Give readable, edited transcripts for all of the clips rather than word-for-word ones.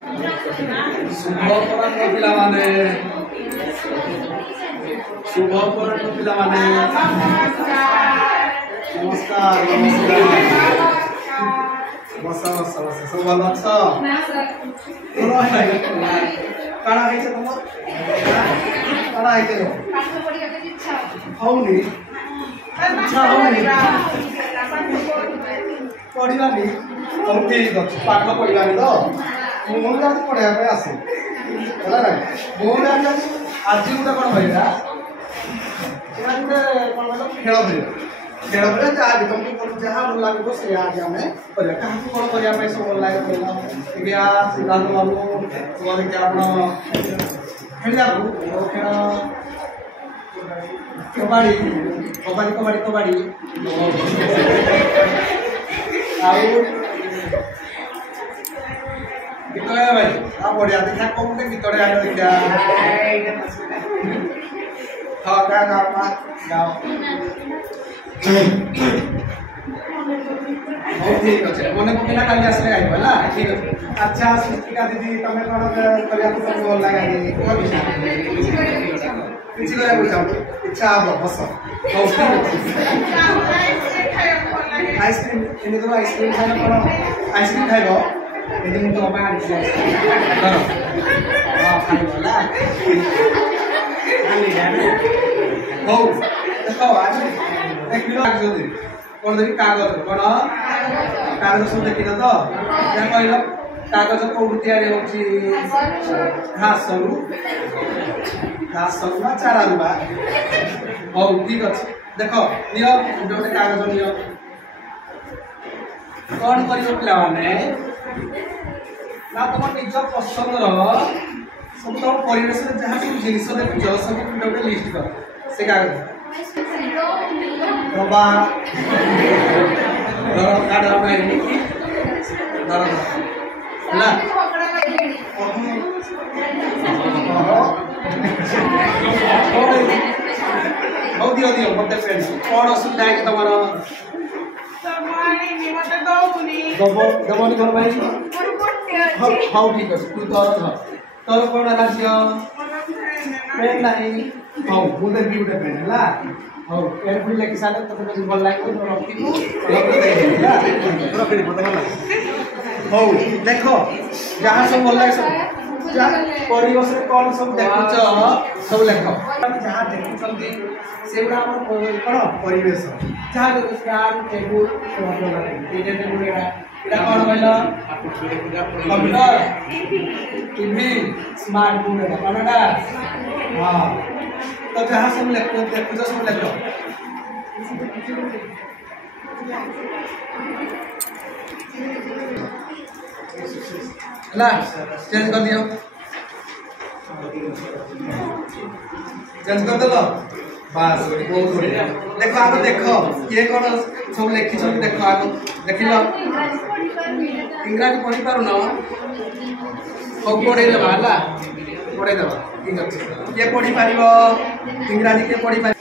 शुभ पिलाने नमस्कार बस बस बस सब भल अछ काना है तुम काना है हौनी इच्छा हौनी पढ़ानी हौ ठीक अच्छे पाठ पढ़ानी तो मुझे आज पढ़ाई आसे मुझे आज गोटे कौन भाईटा खेल खेल जहाँ भी तुमको जहाँ भल लगे से आज आम क्या कौन करने सब भल लगे कहला सिद्धांत बाबू खेल खेल कबाड़ी कबाड़ी कबाड़ी कबाड़ी गीत गाया भाई हाँ बढ़िया देखा कौन गीत गाया देखा हाँ गाओ गाओ गाओ ठीक अच्छे मन पकेला काली आसले गाइब है ठीक अच्छे अच्छा सृष्टिका दीदी तुम्हें कौन करने तुमको भल लगे किसी इच्छा हम बस आइसक्रीम इन तुम आइसक्रीम खाइ कौन आइसक्रीम खाइब ये मुझे हाँ खाइब हौ देख आज देख कौन देवी कागज कौन कागज सब देख तो क्या कहल कागज कौन घास घास ना चारा रुआ हौ ठीक अच्छे देख नि गोटे कागज नि कौन कर पे ना तुम निज पसंद सब तुम परिवेश जहाँ सब जिन देखुच सब गोटे लिस्ट कर से कागज डबा डर नहीं डर हौ दियो दियो मत फ्रेंड्स कौन असुविधा है कि तुम दबनी कौन भाई हाँ ठीक अच्छे तू तोर कौन है झील पेन नहीं हाँ मुझे भी गोटे पेन है हाँ पेन फुल लिखि सारे तो भल लगे हौ देख जहाँ सब भल लगे परिवेश कौन सब देखुच सब लेख जहाँ देखुं से गुड़ा कौन परिवेश जहाँ देखो फैन टेबुल टेबुल कौन कहल कंप्यूटर टीवी स्मार्ट बोर्ड कौन हाँ तो जहाँ सब देखुच सब लेख चेंज कर दियो चेंज कर दल बस बहुत बढ़िया देख आग देख किए कौन सब लिखी देख आग देख इंग्राजी पढ़ी पार न पढ़े देवा है पढ़े देवा ठीक अच्छे किए पढ़ी पार इंग्राजी किए पढ़ी पार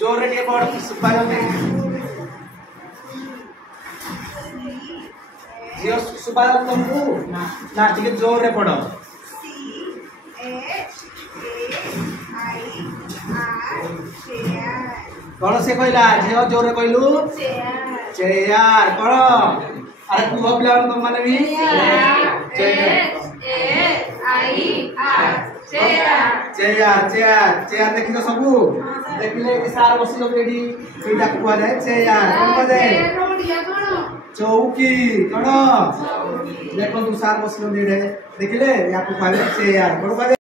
जोर रे पढ़ सुपार झील सुपार तुमको ना टे जोर रे पढ़ कौन से कहला झील जोर कहलु चेयर कौन अरे पुह पिला तुम मैंने भी चेयर चेयर चेयर देखी तो सबू देखिले सार बसी कह जाए चेयर कौन कहे चौकी कौन देखो तू सार बस देखिले या चेयर कौन कहे